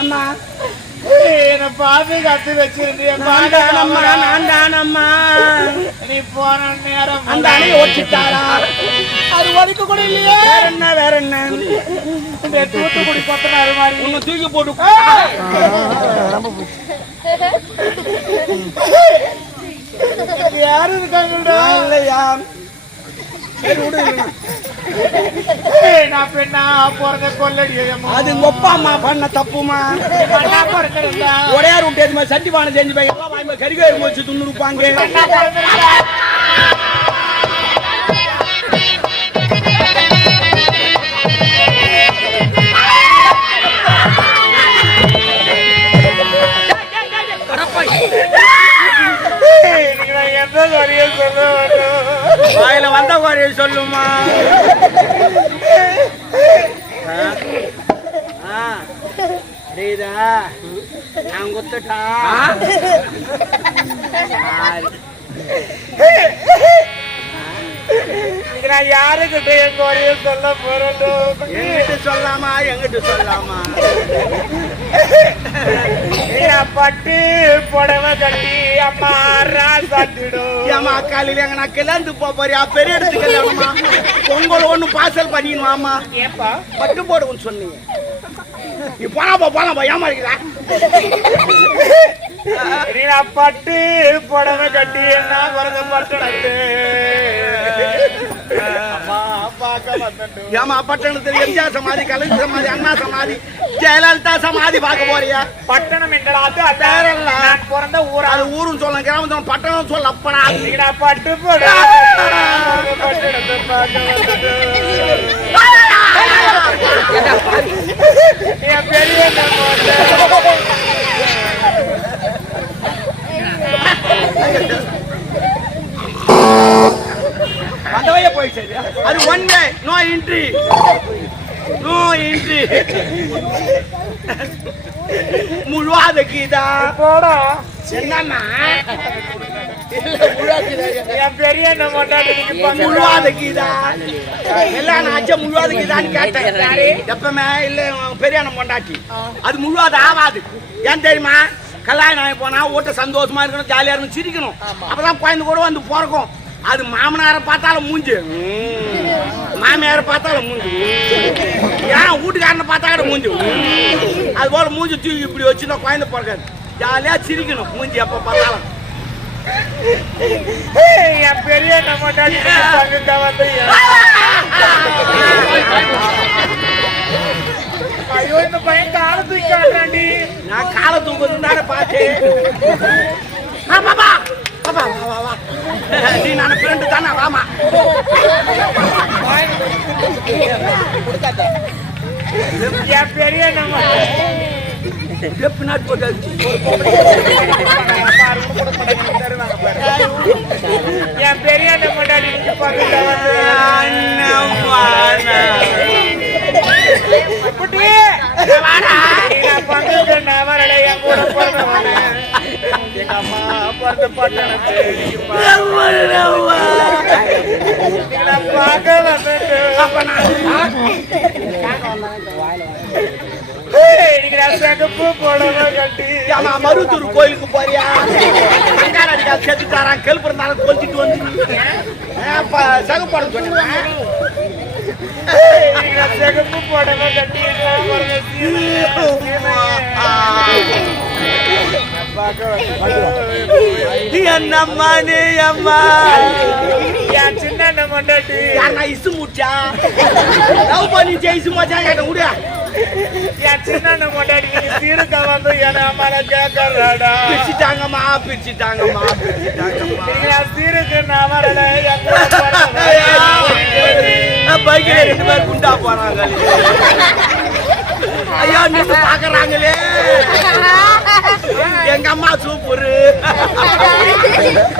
அம்மா. என்ன பாதுகாத்து வச்சிருந்திய நான் தானம்மா நீ போன நேரம் அந்த ஒச்சிட்டாரா அது வலிக்க கூட இல்லையே. வேற என்ன வேற என்ன? இந்த தூத்துக்குடி கொத்தனாரு மாதிரி. உன்னை தூக்கி போட்டு இங்க யாரு இருக்காங்கடா? இல்லையா? நான் பெண்ணா பிறந்த அது அப்பா அம்மா பண்ண தப்புமா? ஒரே ரூட் எதுமா சட்டி பானை செஞ்சு போய் எல்லாம் வாங்கி கறிகாய் வச்சு எந்த சொல்ல வாயில வந்த குறைய சொல்லுமா. புரியுதா? நான் குத்துட்டா? நான் யாருக்கிட்ட என் காரியம் சொல்ல போறேன் எங்கிட்ட சொல்லாமா? எங்கிட்ட சொல்லாமா? பட்டு புடவை கட்டி அம்மா ராசாட்டிடும் ஏமா காலையில எங்க நான் கிளந்து போறியா பெரிய இடத்துக்கு கல்யாணமா பொங்கல் ஒண்ணு பார்சல் பண்ணிக்கணுமாமா ஏப்பா? பட்டு போடுவோன்னு சொன்னீங்க. நீ போனா போ போலாம் போ. ஏமா இருக்கிறா நீ நான் பட்டு புடவை கட்டி என்ன பார்க்க வந்துட்டு ஏமா பட்டணத்தில் எம்ஜிஆர் சமாதி கலைஞர் சமாதி அண்ணா சமாதி ஜெயலலிதா சமாதி பார்க்க போறியா? பட்டணம் என்றடா அது? நான் பிறந்த ஊரா? அது ஊரும் சொல்லலாம் கிராமம் பட்டணம் சொல்ல அப்பனா. பட்டு பெரிய வழியா போயிடுச்சு அது one way no entry no entry முழுவாத Geetha. போடா. என்னம்மா? முழுவாத கீதா. எல்லாம் அச்ச முழுவாத கீதான்னு கேட்டேன். எப்பவுமே இல்ல பெரிய அண்ணன் பொண்டாட்டி. அது முழுவாத ஆகாது ஏன் தெரியுமா? கல்யாணம் ஆகி போனா ஓட்ட சந்தோஷமா இருக்கணும் ஜாலியா இருக்கணும் சிரிக்கணும். அப்பதான் குழந்தை கூட வந்து பிறக்கும். அது மாமனாரை பார்த்தாலும் மூஞ்சு. மாமியாரை பார்த்தாலும் மூஞ்சு. ஏன் வீட்டுக்காரனை பார்த்தா கூட மூஞ்சு. அது போல மூஞ்சி தூக்கி இப்படி வச்சுனா குழந்தை பிறக்காது. ஜாலியா சிரிக்கணும். மூஞ்சி எப்ப பார்த்தாலும். என் பெரிய நம்ம ஐயோ இந்த பையன் காலத்துக்கு காட்டுறாண்டி நான் காலை தூக்குறது தானே பார்த்தேன். பாப்பா வா வா வா நீ நான் ஃப்ரெண்டு தானே வாமா. என் பெரிய நம்ம. எப்ப நாட்டு போட்டாச்சு என் பெரிய நம்ம டாடி பக்கத்துல வந்து குட்டி நான் பக்கத்துல நான் வரல என் கூட பிறந்தவனே. எங்க அம்மா. மருத்தூர் கோயிலுக்கு போறியா? செத்துட்டாரான் கெல்பு இருந்தாலும் கொளுத்திட்டு வந்து. சகுப்பாடு சொன்னேன் சிகப்பு புடவை கட்டி என்னம்மா நீ அம்மா என் சின்ன அண்ணன் பொண்டாட்டி, இசு மூச்சா லவ் பண்ணி ஜெயிசு கேட்ட முடியா என் சின்ன மண்டாட்டி சீருக்க வந்து என்னை மேல கேட்கறாடா. சீருக்கு நான் வரல, என் ரெண்டு பேர் குண்டா போறாங்க ஐயா நின்று பாக்குறாங்களே எங்க அம்மா சூப்பரு.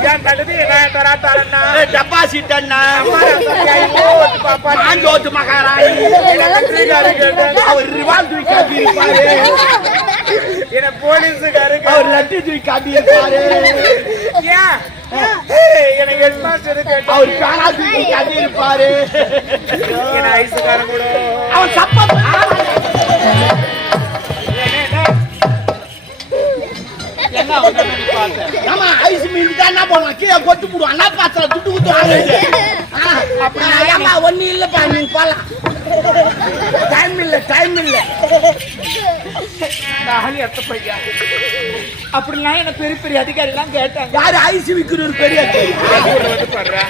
என் நான் தராட்டாரண்ணா. டெபாசிட் அண்ணா மாஞ்சோத்து மகாராணி. அவர் ரிவால் தூக்கி காட்டி இருப்பாரு என்ன போலீஸுக்காருக்கு அவர் லட்டு தூக்கி காட்டி இருப்பாரு ஏன்? எனக்கு ஹெட் மாஸ்டர் அவர் பேனா தூக்கி காட்டி இருப்பாரு என்ன ஐஸுக்காரன் கூட? அவன் சப்ப போனா கீழே கொத்து போடுவான் அண்ணா பாத்திர துட்டு குத்து வாங்குறது ஏமா ஒண்ணு இல்லப்பா நீங்க போலாம். டைம் இல்ல டைம் இல்ல. தாலி அத்த பையா. அப்படிலாம் என்ன பெரிய பெரிய அதிகாரி எல்லாம் கேட்டாங்க. யாரு ஐசி விக்கிற ஒரு பெரிய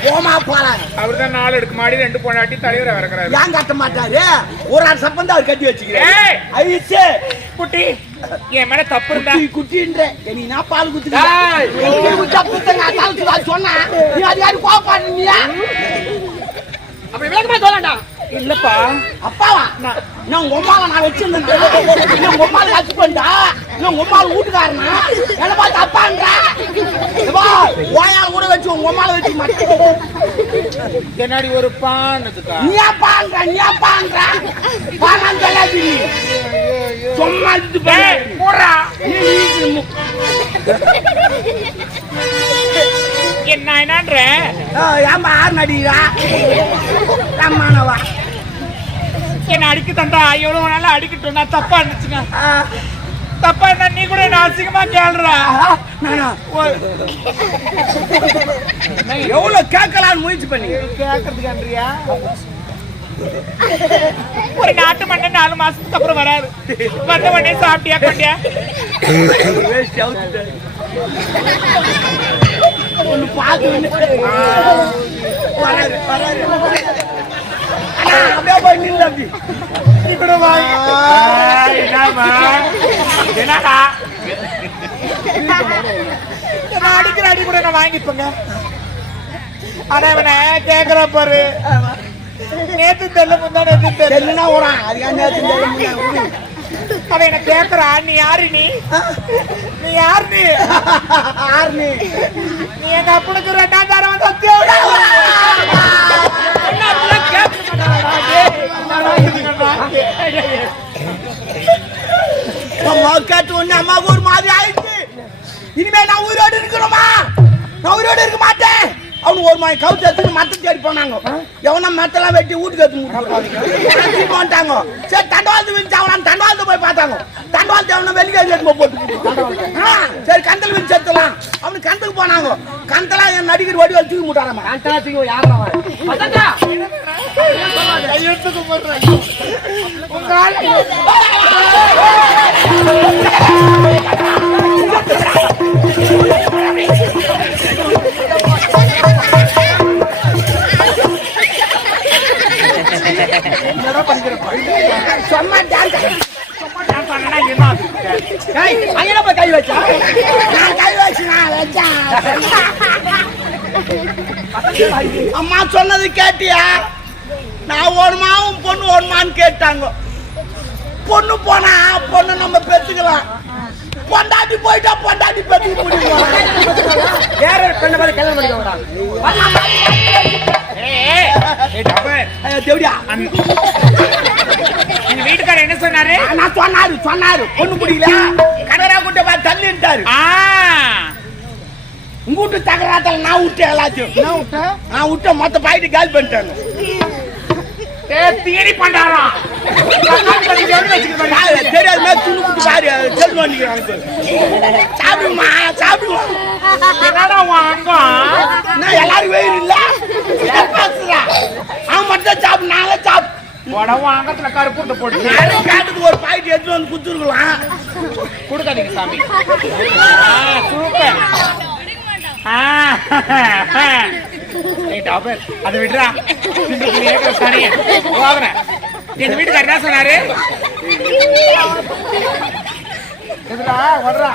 போமா போலாம். அவர்தான் நாலு அடுக்கு மாடி ரெண்டு பொண்டாட்டி தலைவரை இறக்குறாரு. ஏன் கட்ட மாட்டாரு? ஒரு ஆள் சப்பந்தா அவர் கட்டி வச்சுக்கிறேன் ஐசே குட்டி! என் மேல தப்பு இருந்தா? குட்டி குட்டின்ற நீ நான் பால் டேய். குத்துக்கிறேன் சொன்னா. நீ அது யாரு நீ? அப்படி வேகமா சொல்லண்டா இல்லப்பா. அப்பாவா? நான் உங்க அம்மாவை நான் வச்சிருந்தேன். நான் உங்க அம்மாவை வச்சுக்கொண்டா நான் உங்க அம்மாவை வீட்டுக்காரனா? என்ன பார்த்து அப்பான்றா? ஓயால் கூட வச்சு உங்க அம்மாவை வச்சு மாட்டேன். என்னடி ஒரு பானதுக்கா நீ அப்பான்ற நீ அப்பான்ற பானான்னு சொல்லாது நீ சும்மா போடா. என்ன என்னன்ற? ஏன்பா ஆறு நடிகா ரம்மானவா என்ன அடிக்க தந்தா எவ்வளவு நாளா அடிக்கட்டும் நான் தப்பா இருந்துச்சுங்க தப்பா இருந்தா நீ கூட என்ன அசிங்கமா கேளுடா எவ்வளவு கேட்கலாம்னு முயற்சி பண்ணி. கேக்குறதுக்கான்றியா ஒரு நாட்டு மண்ணை நாலு மாசத்துக்கு அப்புறம் வராது. வந்த உடனே சாப்பிட்டியா கொண்டியா? என்னடா? அடிக்கிற அடி கூட நான் வாங்கிப்பேங்க. ஆனா இவனை கேக்குற பாரு. நேத்து தெரியல முந்தா நேத்து அது ஏன் அவன் என்ன கேக்குறா? நீ யாரு நீ? நீ யாரு நீ? ஆர்னி நீ? எங்க அப்பனுக்கு ரெண்டாம் தரம் வந்து இதுங்கடா அம்மா ஒரு மாதிரி ஆயிடுச்சு. இனிமே நான் உயிரோடு இருக்கணுமா? நான் உயிரோடு இருக்க மாட்டேன். அவனு ஒரு மாதிரி கவுத்து எடுத்துட்டு மத்த தேடி போனாங்க எவனா மத்தெல்லாம் வெட்டி வீட்டுக்கு எடுத்து போட்டாங்க சரி தண்டவாளத்து விரிச்சு அவன் தண்டவாளத்தை போய் பார்த்தாங்க தண்டவாளத்தை அவனை வெளியே எடுத்து போட்டு சரி கந்தல் விரிச்சு எடுத்துலாம் அவனுக்கு கந்துக்கு போனாங்க கந்தெல்லாம் என் நடிகர் வடி தூக்கி முட்டாரமா கந்தெல்லாம் தூக்கி போடுறேன் போய் கை வச்சா நான் கை வச்சு நான் வச்சேன் அம்மா சொன்னது கேட்டியா நான் ஓடுமா உன் பொண்ணு ஓடுமான்னு கேட்டாங்க பொண்ணு போனா பொண்ணு நம்ம பெத்துக்கலாம் பொண்டாட்டி போயிட்டா பொண்டாட்டி பெத்துக்க முடியும் வேற பெண்ணை மாதிரி கல்யாணம் பண்ணிக்க ஏய், ஏய், ஏய், டபர். தேவடியா எங்க வீட்டுக்காரர் என்ன சொன்னாரு? நான் சொன்னாரு சொன்னாரு. பொண்ணு முடியல கடரா கூட்ட பார்த்து தள்ளிட்டாரு. ஆ. உங்க வீட்டு தகராத்தல நான் விட்டேன் எல்லாத்தையும். நான் விட்ட மொத்த பாயிட்டு காலி பண்ணிட்டாங்க ஏய், தீனி பண்டாரம் கண்ணாடி பண்ணி எப்படி வச்சுக்கிட்டு பாரு. யாரு? தெரியாது துணி குட்டு பாரு செல் பண்ணிக்கிறாங்க சாப்பிடுமா சாப்பிடுமா? என்னடா அங்கம்? நான் எல்லாரும் வெயில் இல்ல? அவன் மட்டும் சாப்பிடு நாங்களே சாப்பிடு. உட உன் அங்கத்துல கருப்புண்டு போட்டு கேட்டுக்கு ஒரு பாயிண்ட் எடுத்து வந்து குத்துருக்கலாம் கொடுக்காதீங்க சாமி. ஆ, சூப்பர். அதை விடுறா. எங்க வீட்டுக்காரர் என்ன சொன்னாரு? எதுடா வர்றா.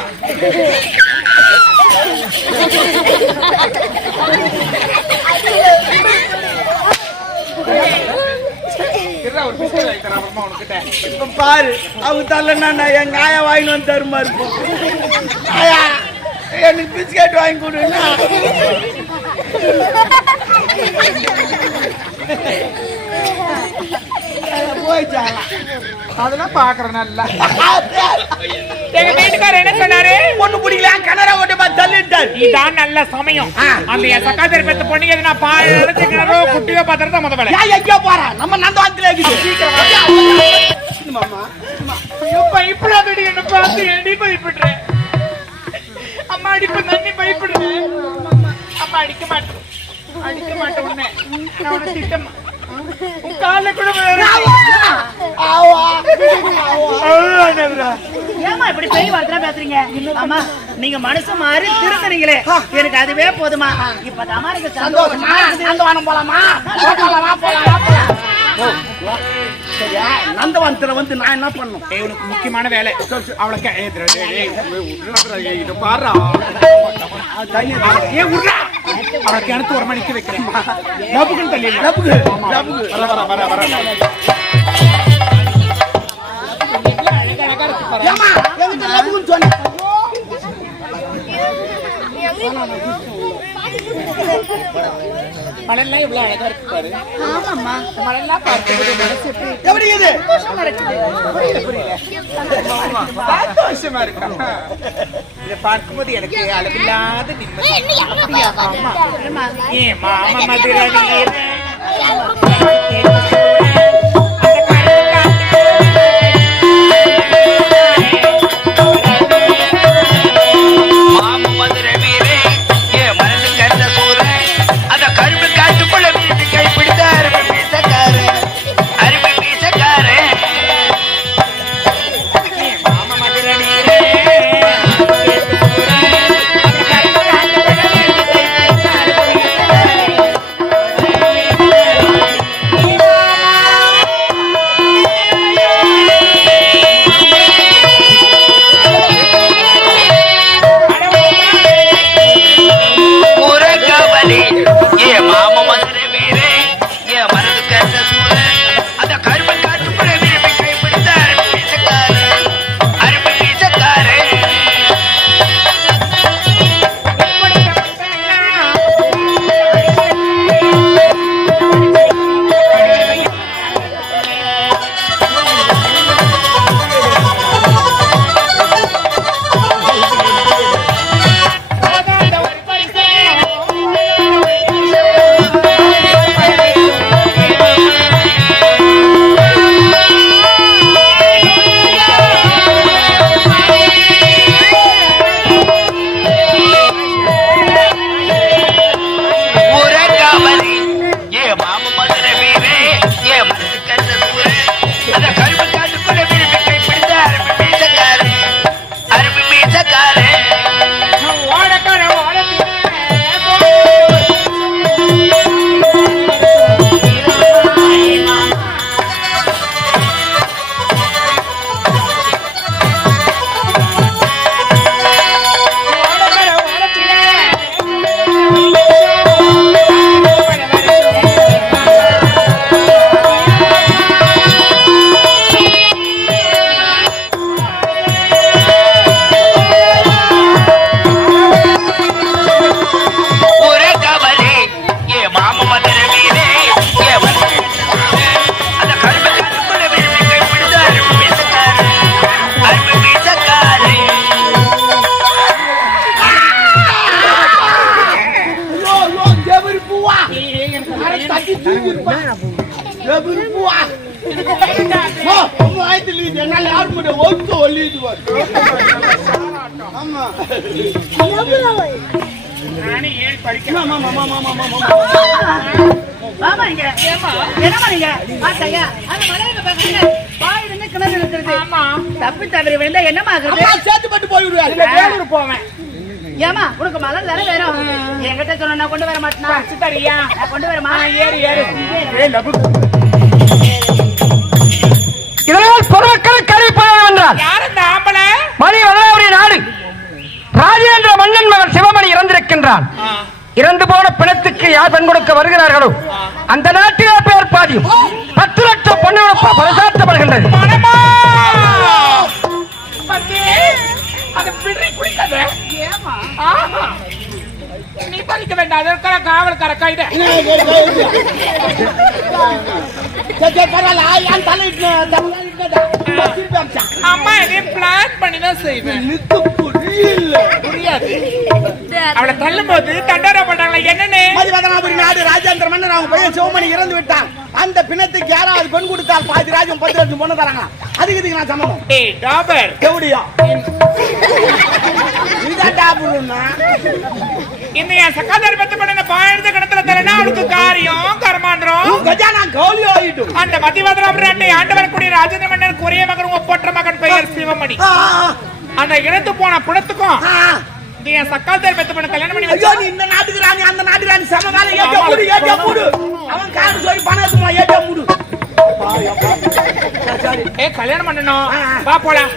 இருடா, ஒரு பிஸ்கட் வாங்கி தரேன் அப்புறமா உனக்கிட்ட இப்ப பாரு அவங்க தரலன்னா நான் எங்க ஆயா வாங்கி வந்து தருமா இருக்கும். ஆயா எனக்கு பிஸ்கெட் வாங்கி கொடுன்னா போயிச்சாங்க அதெல்லாம் பாக்குறேன் நல்லா. எங்க வீட்டுக்காரர் என்ன சொன்னாரு? பொண்ணு பிடிக்கல கனரா ஓட்ட பார்த்து தள்ளிட்டாரு. இதான் நல்ல சமயம். அந்த என் சக்காத்திரி பெத்த பொண்ணுங்க எதுனா பா இழைச்சி கிணறோ குட்டியோ பாத்திரம் தான் முத வேலை. எங்கேயோ போறா? நம்ம மாமா இப்ப இப்படி என்ன பார்த்து எடி பயப்படுறேன் அம்மா இப்ப நன்னி பயப்படுறேன் அம்மா அடிக்க மாட்டேன் அடிக்க மாட்டேன் உன்னை. நான் உன்னை திட்டமா? உன் கால்ல கூட விழுறேன். ஏமா இப்படி பெரிய வார்த்தை பேசுறீங்க? ஆமா நீங்க மனசு மாறி திருத்தனீங்களே. எனக்கு அதுவே போதுமா சந்தோஷமா சந்தோஷமா போலாமா? போலாமா? போலாமா. சரியா? நந்தவனத்துல வந்து நான் என்ன பண்ணும் முக்கியமான வேலை. அவளை பாருடா. ஏய், விட்றா. அவளை கிணத்து ஓரமா நிக்க வைக்கிறேன். லபுக்கு. வர, வர, வர, மழையெல்லாம் எவ்வளவு அழகா இருக்கு பாரு. ஆமாம்மா. மழையெல்லாம் பார்க்கும்போது மனசு எப்படி இது? சந்தோஷமா இருக்கா? இதை பார்க்கும்போது எனக்கு அளவில்லாத நிம்மதி. ஆமா. ஏன் மாமா மதுரை என்னால யார் முடியும்? ஒத்து ஒல்லிது பாரு. ஆமா. வாமா இங்க என்னமா நீங்க பாத்தங்க அந்த மலையில பாருங்க பாய் இருந்து கிணறு ஆமா தப்பி தவறி விழுந்தா என்னமா ஆகுது சேர்த்து பட்டு வேலூர் போவேன் ஏமா உனக்கு மலை தானே வேணும்? என்கிட்ட சொன்னா கொண்டு வர மாட்டேனா? பறிச்சு தரியா நான் கொண்டு வரமா? ஏறு ஏறு. இதனால் பொருட்கள் யார் இந்த ஆம்பளை? மணி வல்லாவுடைய நாடு. ராஜேந்திர மன்னன் மகன் சிவமணி இறந்திருக்கின்றான். இறந்து போன பிணத்துக்கு யார் பெண் கொடுக்க வருகிறார்களோ அந்த நாட்டிலே பேர் பாதியும். பத்து லட்சம் பொண்ணு பத்தி. அது பிடி குடிக்காத ஆஹா. நீ பறிக்க வேண்டாம். காவல்கார அமிச்சான். அம்மா இதையும் பிளான் பண்ணி தான் செய்வேன். புரியாது. அவளை தள்ளும் போது தண்டனை பண்றாங்களா என்னன்னு? மதிவதனாபுரி நாடு ராஜேந்திர மன்னன் அவங்க பையன் சிவமணி இறந்து விட்டான். அந்த பிணத்துக்கு யாராவது பெண் கொடுத்தால் பாதி ராஜ்யம் பத்து லட்சம் பொண்ணு தராங்க அதுக்கு இதுக்கு நான் சம்மதம்? டாபர். எப்படியா? நீதான் டாபுருன்னா இந்த என் சக்காதாரி பத்து பண்ண இந்த பாயெடுத்து கிணத்துல தரனா அவளுக்கு காரியம் கர்மாந்திரம். கஜானா கௌலி ஆயிடும் அந்த மதிவதராபுராட்டை ஆண்டவர் கூடிய ராஜேந்திர மன்னர் குறைய மகன் ஒப்பற்ற மகன் பெயர் சிவமணி. அந்த இழந்து போன பிணத்துக்கும் ஆ. இந்த என் சக்காதாரி பத்து பண்ண கல்யாணம் பண்ணி ஐயோ நீ இந்த நாட்டுக்கு ராணி அந்த நாட்டுக்கு ராணி. சமகால ஏஜா மூடு ஏஜா மூடு. அவன் காடு சொல்லி பணம் எடுத்துமா ஏஜா மூடு. ஏ கல்யாணம் பண்ணணும். வா போலாம்.